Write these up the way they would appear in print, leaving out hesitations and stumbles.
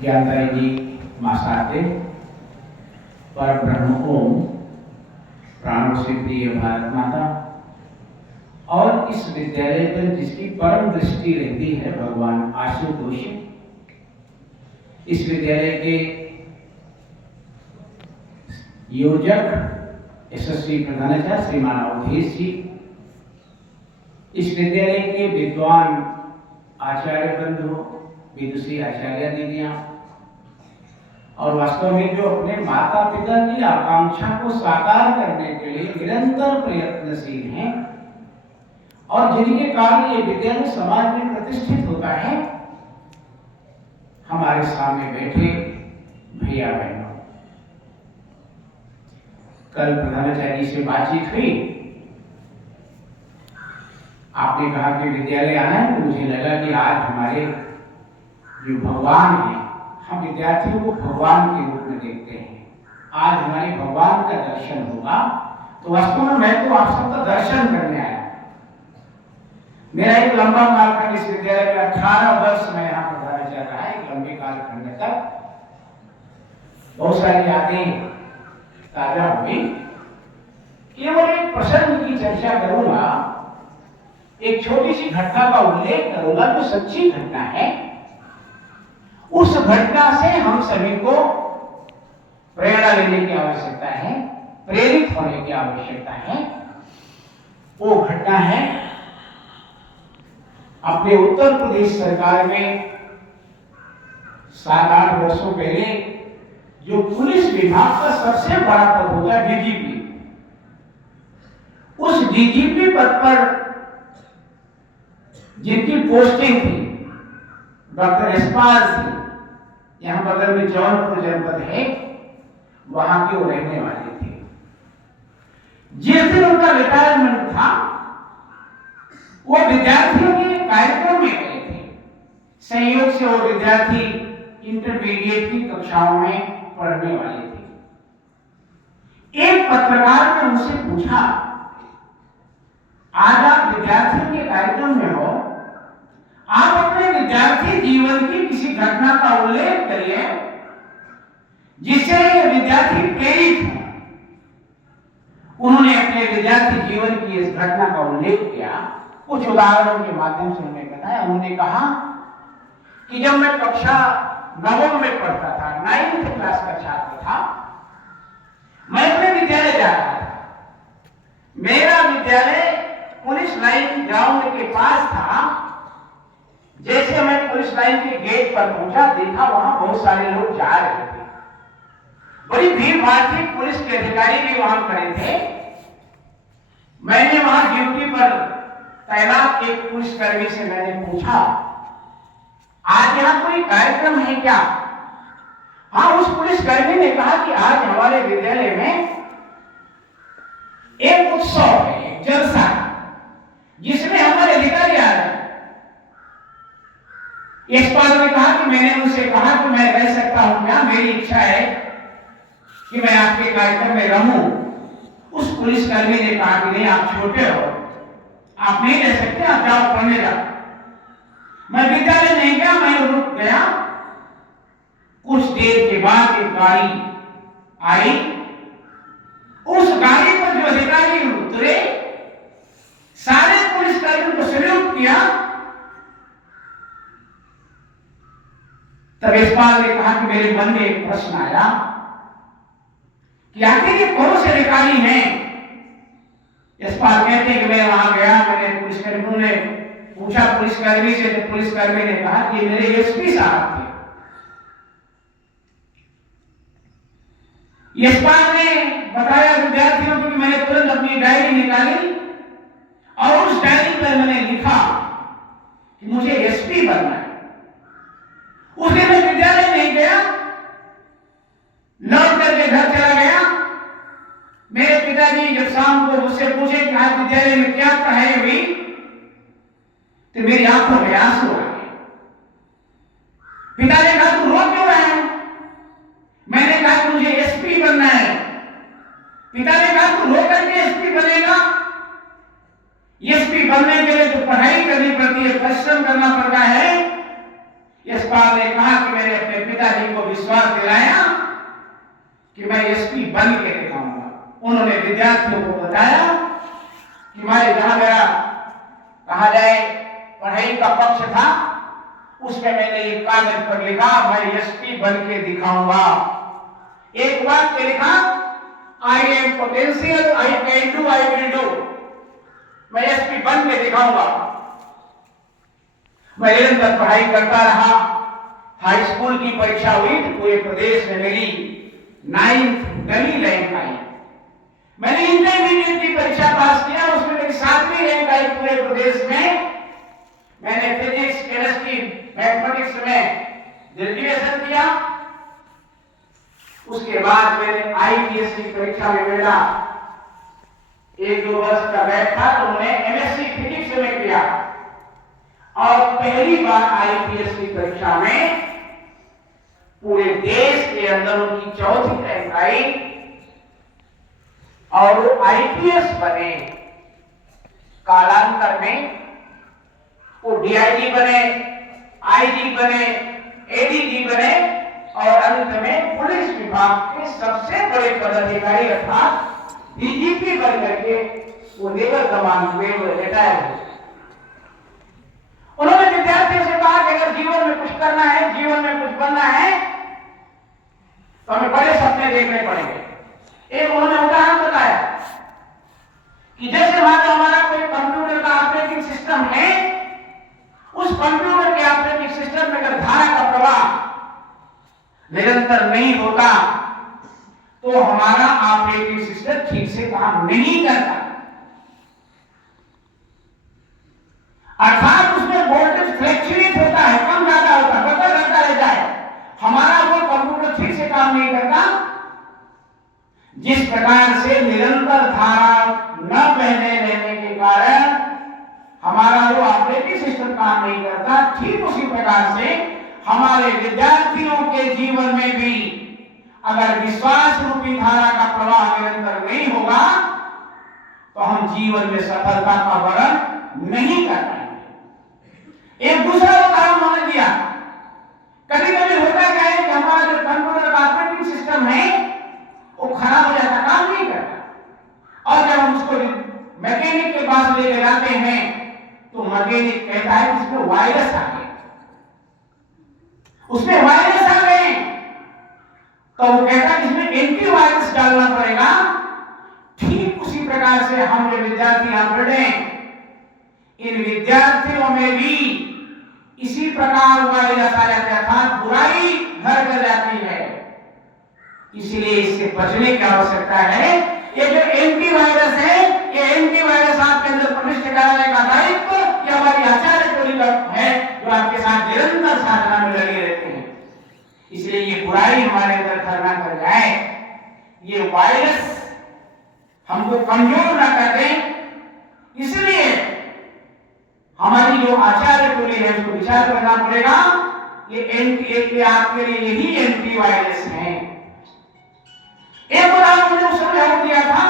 ज्ञानदायी जी मासाते पर ब्रह्म ओम प्राणों से प्रिय भारत माता और इस विद्यालय पर जिसकी परम दृष्टि रहती है भगवान आशुतोष, इस विद्यालय के योजक यशस्वी प्रधानाचार्य श्रीमान अवधेश जी, इस विद्यालय के विद्वान आचार्य बंधु, विदुषी आचार्य दीदियां और वास्तव में जो अपने माता पिता की आकांक्षा को साकार करने के लिए निरंतर प्रयत्नशील हैं और जिनके कारण ये विद्यालय समाज में प्रतिष्ठित होता है, हमारे सामने बैठे भैया बहनों, कल प्रधानाचार्य जी से बातचीत हुई। आपने कहा कि विद्यालय आना है, तो मुझे लगा कि आज हमारे जो भगवान हैं, हम विद्यार्थियों को भगवान के रूप में देखते हैं। आज हमारे भगवान का दर्शन होगा, तो वास्तव में मैं तो आप सबका दर्शन करने आया। मेरा एक लंबा कालखंड इस विद्यालय में 18 वर्ष में यहाँ प्रधानाचार्य रहा है, एक लंबे कालखंड तक बहुत सारी यादें ताजा हुई। केवल एक प्रसंग की चर्चा करूंगा, एक छोटी सी घटना का उल्लेख करूंगा जो सच्ची घटना है। उस घटना से हम सभी को प्रेरणा लेने की आवश्यकता है, प्रेरित होने की आवश्यकता है। वो घटना है अपने उत्तर प्रदेश सरकार में 7-8 वर्षों पहले जो पुलिस विभाग का सबसे बड़ा पद होता है डीजीपी, उस डीजीपी पद पर जिनकी पोस्टिंग थी डॉक्टर यशपाल सिंह, यहां बगल में जौनपुर जनपद है, वहां के वो रहने वाले थे। जिस दिन उनका रिटायरमेंट था, वो विद्यार्थियों के कार्यक्रम में गए थे। संयोग से वो विद्यार्थी इंटरमीडिएट की कक्षाओं में पढ़ने वाले थे। एक पत्रकार ने उनसे पूछा, आज आप विद्यार्थियों के कार्यक्रम में हो, आप अपने विद्यार्थी जीवन की किसी घटना का उल्लेख करिए जिससे ये विद्यार्थी प्रेरित हो। उन्होंने अपने विद्यार्थी जीवन की इस घटना का उल्लेख किया, कुछ उदाहरणों के माध्यम से उन्होंने बताया। उन्होंने कहा कि जब मैं कक्षा 9 में पढ़ता था, 9th क्लास का छात्र था, मैं अपने विद्यालय जा रहा था। मेरा विद्यालय पुलिस लाइन ग्राउंड के पास था। जैसे मैं पुलिस लाइन के गेट पर पहुंचा, देखा वहां बहुत सारे लोग जा रहे थे। बड़ी भीड़ भाड़ थी, पुलिस के अधिकारी भी वहां खड़े थे। मैंने वहां ड्यूटी पर तैनात एक पुलिसकर्मी से मैंने पूछा, आज यहाँ कोई कार्यक्रम है क्या? हाँ, उस पुलिसकर्मी ने कहा कि आज हमारे विद्यालय में एक उत्सव है, एक जलसा, जिसमें हमारे अधिकारी आ रहे हैं। यशपाल ने कहा कि मैंने उनसे कहा कि मैं रह सकता हूं क्या? मेरी इच्छा है कि मैं आपके कार्यक्रम में रहूं। उस पुलिसकर्मी ने कहा कि नहीं, आप छोटे हो, आप नहीं रह सकते, आप जाओ, पढ़ने जाओ। मैं विद्यालय नहीं गया, मैं रुक गया। कुछ देर के बाद एक गाड़ी आई। उस गाड़ी पर जो अधिकारी उतरे, सारे पुलिसकर्मियों को सल्यूट किया। तब यशपाल ने कहा कि मेरे मन में एक प्रश्न आया कि आखिर ये कौन से अधिकारी हैं? यशपाल कहते हैं कि मैं वहां गया, मैंने पुलिसकर्मियों ने पूछा पुलिसकर्मी से, तो पुलिसकर्मी ने कहा कि मेरे एसपी साहब थे। यशपाल ने बताया विद्यार्थियों को कि मैंने तुरंत अपनी डायरी निकाली और उस डायरी पर मैंने लिखा कि मुझे एसपी बनना है। उस दिन मैं विद्यालय नहीं गया, लौट करके घर चला गया। मेरे पिताजी जब शाम को मुझसे पूछे कि आज विद्यालय में क्या पढ़ाई हुई, तो मेरी आंखों में आंसू आ गए। पिता ने कहा, तू रो क्यों रहा है? मैंने कहा कि मुझे एसपी बनना है। पिता ने कहा, तू रो करके एसपी बनेगा? एसपी बनने के लिए तो पढ़ाई करनी पड़ती है, परिश्रम करना पड़ता है। यशपाल ने कहा कि मैंने अपने पिता पिताजी को विश्वास दिलाया कि मैं एसपी बन के दिखाऊंगा। उन्होंने विद्यार्थियों को बताया कि मैं जहां मेरा कहा जाए पढ़ाई का पक्ष था, उसमें मैंने ये कागज पर लिखा मैं एसपी बन के दिखाऊंगा। एक वाक्य लिखा, I am potential, I can do, I will do. मैं एसपी बन के दिखाऊंगा। मैं निरंतर पढ़ाई करता रहा। हाई स्कूल की परीक्षा हुई तो पूरे प्रदेश में मेरी 9वीं रैंक आई। मैंने इंटरमीडिएट की परीक्षा पास किया, उसमें मेरी 7वीं रैंक आई पूरे प्रदेश में। मैंने फिजिक्स, केमिस्ट्री, मैथमेटिक्स में ग्रेजुएशन किया। उसके बाद मैंने आईपीएस की परीक्षा में मेरा 1-2 वर्ष का गैप था, तो मैंने एमएससी फिजिक्स में किया और पहली बार आईपीएस की परीक्षा में पूरे देश के अंदर उनकी 4थी रैंक आई और वो आईपीएस बने। कालांतर में वो डीआईजी बने, आईजी बने, एडीजी बने और अंत में पुलिस विभाग के सबसे बड़े पदाधिकारी अर्थात डीजीपी बन करके वो नेवल कमान हुए, वो रिटायर हुए। उन्होंने विद्यार्थियों से कहा कि अगर जीवन में कुछ करना है, जीवन में कुछ बनना है, तो हमें बड़े सपने देखने पड़ेंगे। एक उन्होंने उदाहरण बताया कि जैसे मान लो हमारा कोई कंप्यूटर का ऑपरेटिंग सिस्टम है, उस कंप्यूटर के ऑपरेटिंग सिस्टम में अगर धारा का प्रवाह निरंतर नहीं होता तो हमारा ऑपरेटिंग सिस्टम ठीक से काम नहीं करता। अर्थात उसमें वोल्टेज फ्लक्चुएट होता है, कम ज्यादा होता है, बदल रहता रह जाए, हमारा वो कंप्यूटर ठीक से काम नहीं करता। जिस प्रकार से निरंतर धारा न बहने रहने के कारण हमारा वो ऑपरेटिंग सिस्टम काम नहीं करता, ठीक उसी प्रकार से हमारे विद्यार्थियों के जीवन में भी अगर विश्वास रूपी धारा का प्रवाह निरंतर नहीं होगा तो हम जीवन में सफलता का वर्ण नहीं कर पाएंगे। एक दूसरा उदाहरण मैंने दिया, कभी कभी होता क्या है कि हमारा जो कंप्यूटर का ऑपरेटिंग सिस्टम है वो खराब हो जाता, काम नहीं करता, और जब हम उसको मैकेनिक के पास लेके जाते हैं तो मैकेनिक कहता है इसमें वायरस आ गया, उसमें वायरस आ गए, तो वो कहता है इसमें एंटीवायरस डालना पड़ेगा। ठीक उसी प्रकार से हम जो विद्यार्थी यहां पढ़े, इन विद्यार्थियों में भी इसी प्रकार वायरस आ जाता है, अर्थात बुराई घर कर जाती है। इसलिए इससे बचने की आवश्यकता है। ये जो एंटीवायरस है, ये एंटीवायरस आपके अंदर प्रविष्ट कराने का दायित्व ये हमारी आचार्य टोली का है, जो आपके साथ निरंतर साधना में लगे रहते हैं। इसलिए ये बुराई हमारे अंदर खतना कर जाए, ये वायरस हमको कमजोर ना कर दे, इसलिए हमारी जो आचार्य टोली है उसको विचार करना पड़ेगा। ये आपके लिए यही एंटीवायरस है। एक उदाहरण मुझे उस समय दिया था,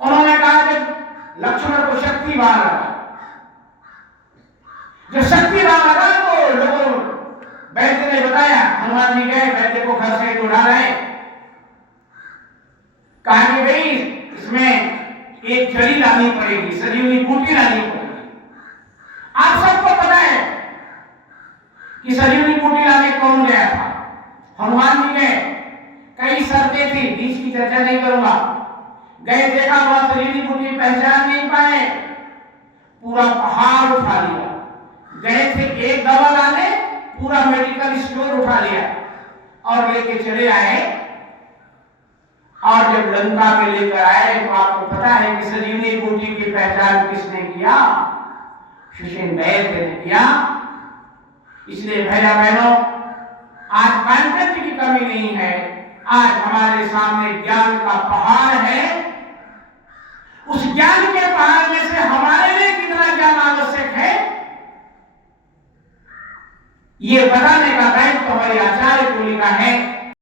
उन्होंने कहा कि लक्ष्मण को शक्तिवान लगा, जो शक्तिवान लगा तो लोगों वैद्य ने बताया, हनुमान जी गए वैद्य को घर से उठा रहे, कहा कि भाई इसमें एक जड़ी लानी पड़ेगी, संजीवनी बूटी लानी पड़ेगी। आप सबको पता है कि संजीवनी बूटी लाने कौन गया था? हनुमान जी गए, कई शर्तें थी, बीच की चर्चा नहीं करूंगा। गए, देखा वहां संजीवनी बूटी पहचान नहीं पाए, पूरा पहाड़ उठा लिया। गए थे एक दवा लाने, पूरा मेडिकल स्टोर उठा लिया और लेके चले आए। और जब लंका में लेकर आए तो आपको पता है कि संजीवनी बूटी की पहचान किसने किया? सुषेण वैद्य ने किया। इसलिए भैया बहनों, आज कंटेंट की कमी नहीं है, आज हमारे सामने ज्ञान का पहाड़ है। उस ज्ञान के पहाड़ में से हमारे लिए कितना ज्ञान आवश्यक है, ये बताने का दायित्व हमारी आचार्य टोली का है।